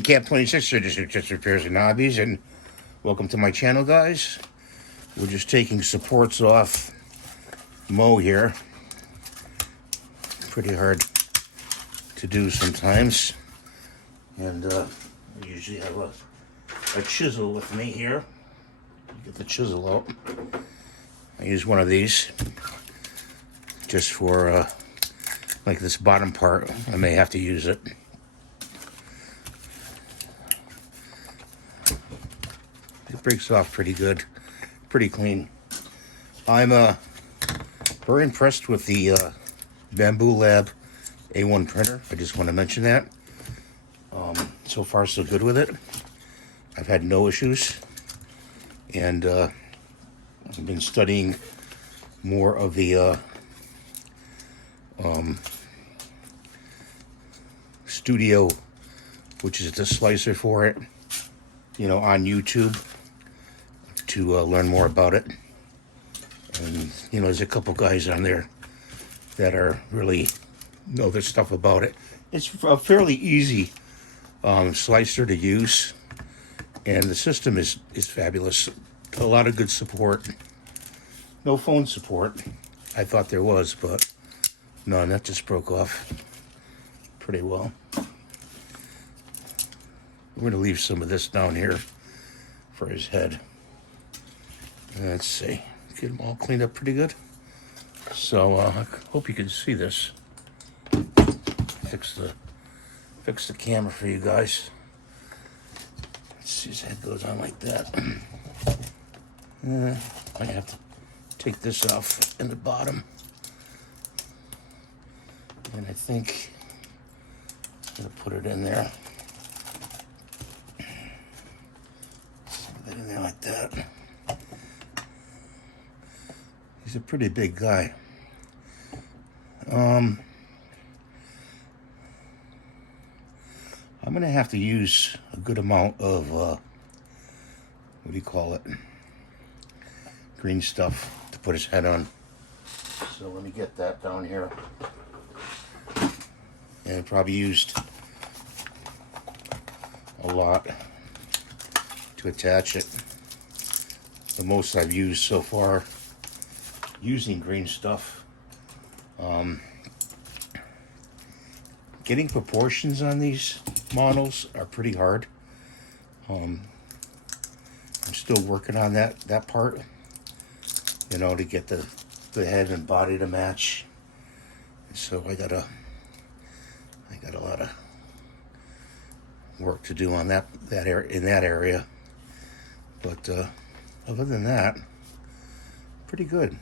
Hey, Cap 26 here, just repairs and hobbies, and welcome to my channel, guys. We're just taking supports off Moe here. Pretty hard to do sometimes, and I usually have a chisel with me here. Get the chisel out. I use one of these just for like this bottom part. I may have to use it. It breaks off pretty good, pretty clean. I'm very impressed with the Bambu Lab A1 printer. I just want to mention that. So far, so good with it. I've had no issues, and I've been studying more of the Studio, which is the slicer for it, on YouTube, to learn more about it. And there's a couple guys on there that are really know their stuff about it. It's a fairly easy slicer to use, and the system is fabulous. A lot of good support. No phone support. I thought there was, but no, that just broke off pretty well. We're going to leave some of this down here for his head. Let's see. Get them all cleaned up pretty good. So I hope you can see this. Fix the camera for you guys. Let's see, his head goes on like that. I have to take this off in the bottom. And I think I'm going to put it in there. Put it in there like that. He's a pretty big guy. I'm going to have to use a good amount of, what do you call it? Green stuff to put his head on. So let me get that down here. And I probably used a lot to attach it. The most I've used so far using green stuff. Getting proportions on these models are pretty hard. I'm still working on that part, to get the head and body to match. So I got a lot of work to do on that area. But other than that, pretty good.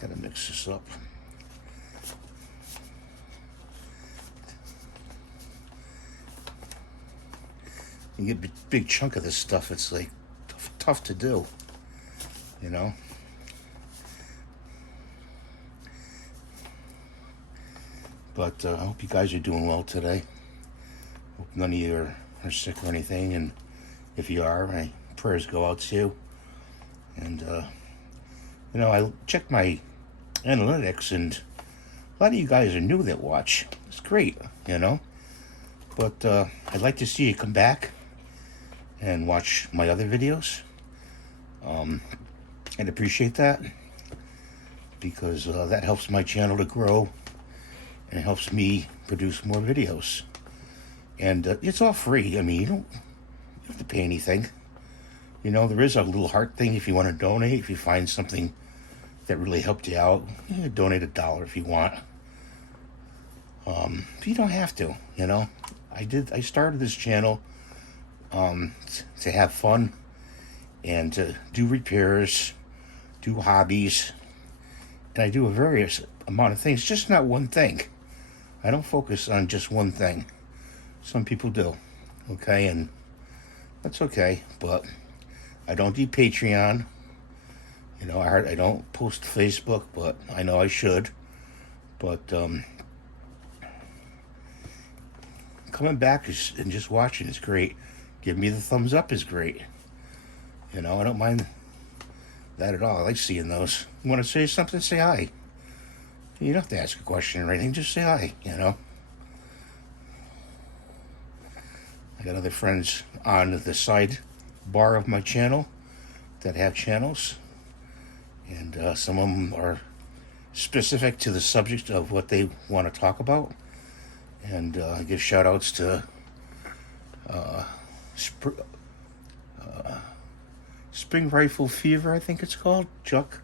Gotta mix this up. You get a big chunk of this stuff, it's like tough to do, But I hope you guys are doing well today. Hope none of you are sick or anything, and if you are, my prayers go out to you. And I checked my analytics, and a lot of you guys are new that watch. It's great, But I'd like to see you come back and watch my other videos. I'd appreciate that, because that helps my channel to grow, and it helps me produce more videos. And it's all free. I mean, you don't have to pay anything. There is a little heart thing if you want to donate. If you find something that really helped you out, donate $1 if you want. But you don't have to, I started this channel to have fun and to do repairs, do hobbies, and I do a various amount of things, just not one thing. I don't focus on just one thing. Some people do, okay, and that's okay, but I don't do Patreon. I don't post to Facebook, but I know I should. But coming back and just watching is great. Giving me the thumbs up is great. I don't mind that at all. I like seeing those. You want to say something? Say hi. You don't have to ask a question or anything, just say hi, you know. I got other friends on the side bar of my channel that have channels, and some of them are specific to the subject of what they want to talk about. And I give shout outs to Spring Rifle Fever, I think it's called, Chuck.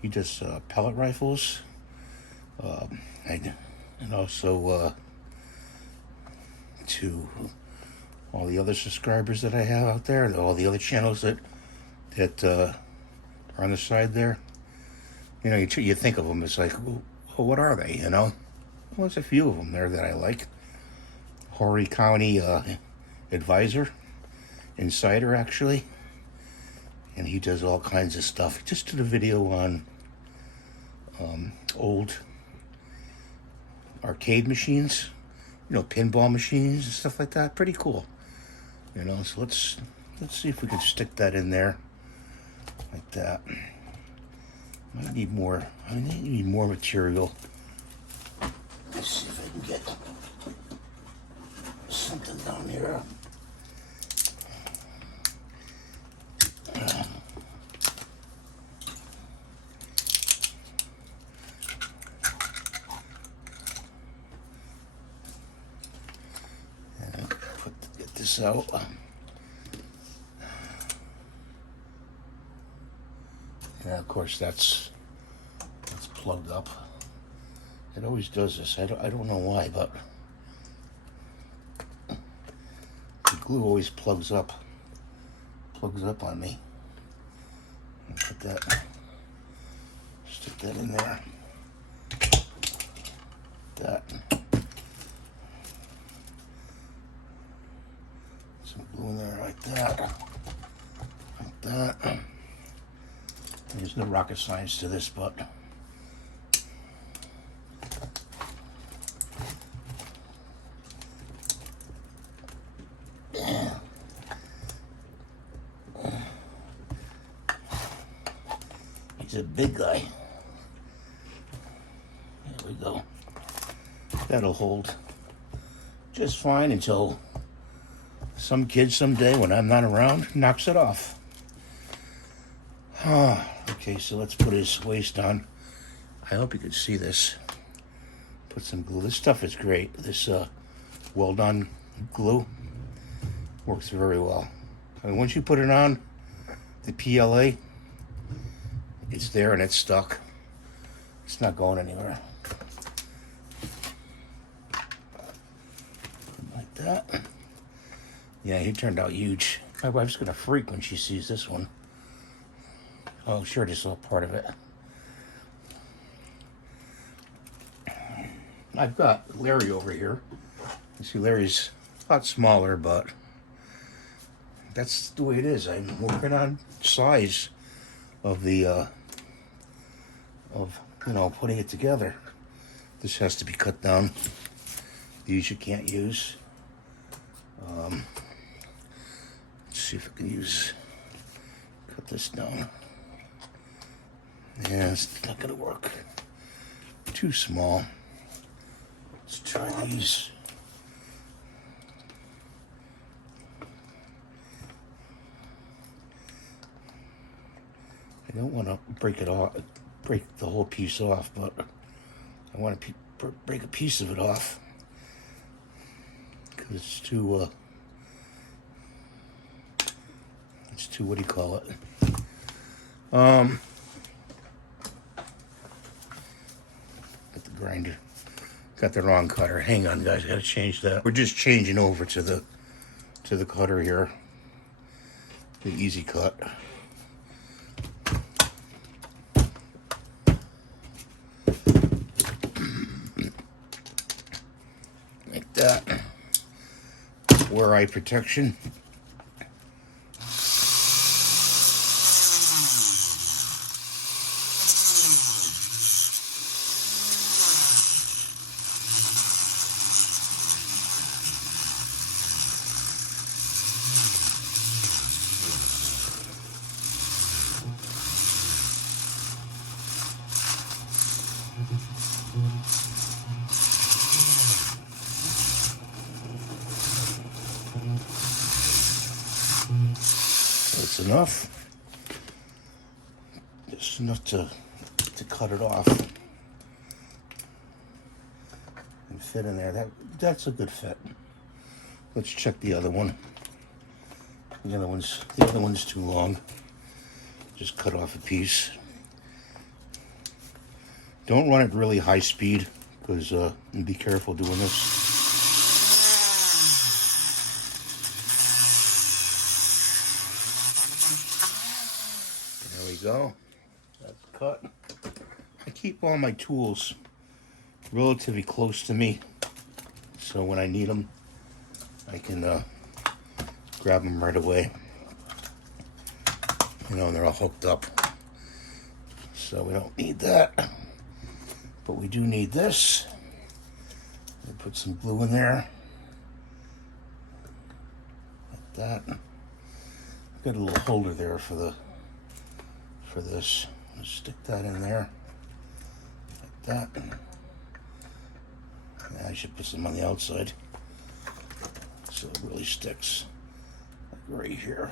He does pellet rifles. And also to all the other subscribers that I have out there, all the other channels that are on the side there. You know, you think of them, it's like, well, what are they, you know? Well, there's a few of them there that I like. Horry County Advisor, Insider, actually. And he does all kinds of stuff. He just did a video on old arcade machines, you know, pinball machines and stuff like that. Pretty cool, you know. So let's see if we can stick that in there like that. I need more. I need more material. Let's see if I can get something down here. Get this out. Yeah, of course that's plugged up. It always does this. I don't know why, but the glue always plugs up on me. Put that, stick that in there. That. Some glue in there like that. Like that. There's no rocket science to this, but he's a big guy. There we go. That'll hold just fine until some kid someday, when I'm not around, knocks it off. Okay, so let's put his waist on. I hope you can see this. Put some glue. This stuff is great. This well-done glue works very well. I mean, once you put it on, the PLA, it's there and it's stuck. It's not going anywhere. Like that. Yeah, he turned out huge. My wife's gonna freak when she sees this one. Oh, sure, just a little part of it. I've got Larry over here. You see, Larry's a lot smaller, but that's the way it is. I'm working on size of the, putting it together. This has to be cut down. These you can't use. Let's see if I can cut this down. Yeah, it's not gonna work. Too small. Let's try these. I don't want to break the whole piece off, but I want to break a piece of it off because it's too, what do you call it? Grinder. Got the wrong cutter. Hang on, guys. Got to change that. We're just changing over to the cutter here. The easy cut. Like that. Wear eye protection. That's enough. Just enough to cut it off and fit in there. That's a good fit. Let's check the other one. The other one's too long. Just cut off a piece. Don't run it really high speed, because be careful doing this. There we go. That's cut. I keep all my tools relatively close to me, so when I need them, I can grab them right away. You know, and they're all hooked up. So we don't need that. But we do need this. Put some glue in there. Like that. Got a little holder there for this. Let's stick that in there. Like that. Yeah, I should put some on the outside so it really sticks. Like right here.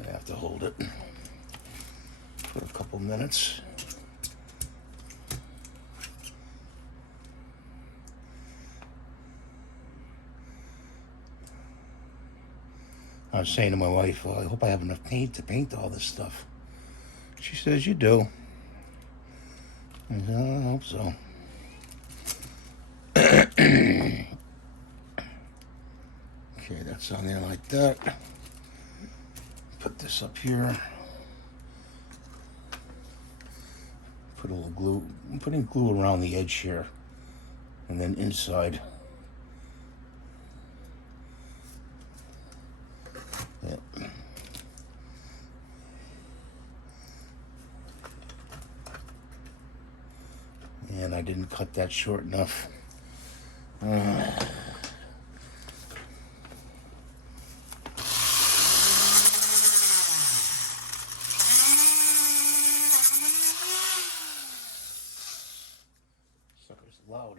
I have to hold it for a couple minutes. I was saying to my wife, I hope I have enough paint to paint all this stuff. She says, you do. I said, I hope so. Okay, that's on there like that. Put this up here. Put a little glue. I'm putting glue around the edge here, and then inside. Yep. And I didn't cut that short enough. Sucker's loud.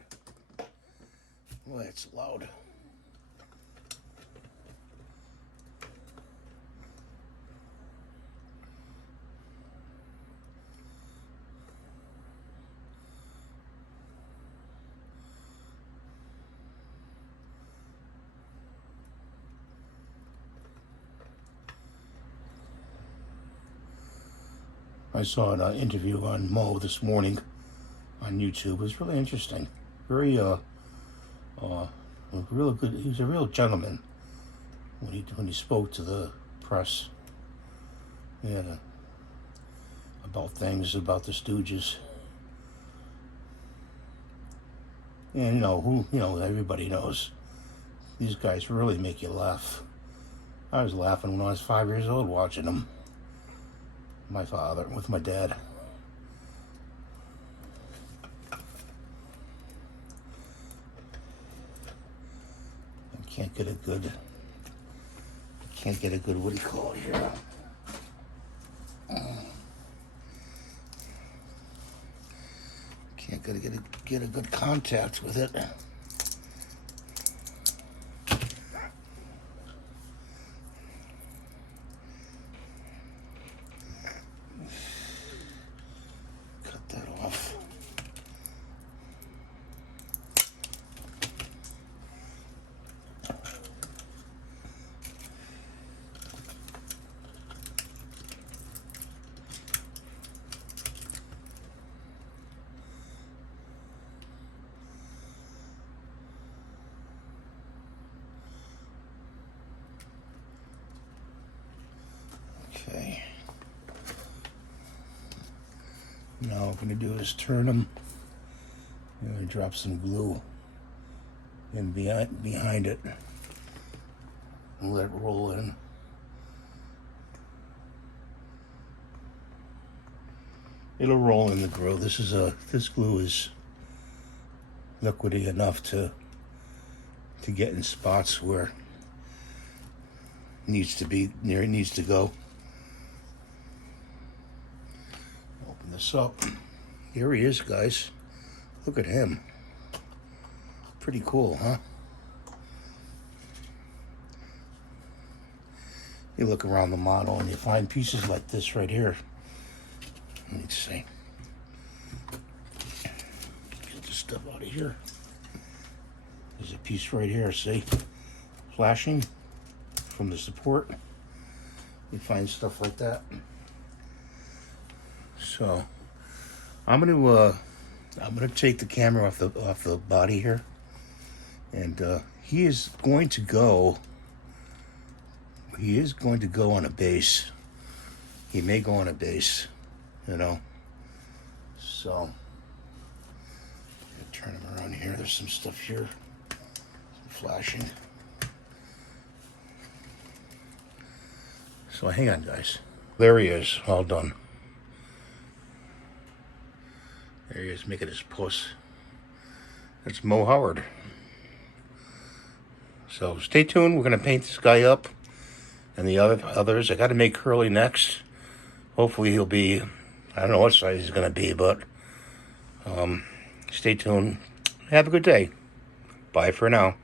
Boy, it's loud. I saw an interview on Moe this morning on YouTube. It was really interesting. Very, real good. He was a real gentleman when he spoke to the press. He had about things about the Stooges. And everybody knows these guys really make you laugh. I was laughing when I was 5 years old watching them. My father with my dad. I can't get a good what do you call it here? Can't get a good contact with it. Cut that off. Okay. Now what I'm going to do is turn them. I'm going to drop some glue in behind it and let it roll in. It'll roll in the grill. This glue is liquidy enough to get in spots where it needs to be, near it needs to go. Open this up. Here he is, guys. Look at him. Pretty cool, huh? You look around the model and you find pieces like this right here. Let me see. Get this stuff out of here. There's a piece right here, see? Flashing from the support. You find stuff like that. So I'm gonna take the camera off the body here, and he is going to go on a base. He may go on a base, you know. So turn him around here. There's some stuff here, some flashing. So hang on, guys. There he is, all done. There he is, making his puss. That's Moe Howard. So stay tuned. We're gonna paint this guy up, and the others. I got to make Curly next. Hopefully he'll be. I don't know what size he's gonna be, but stay tuned. Have a good day. Bye for now.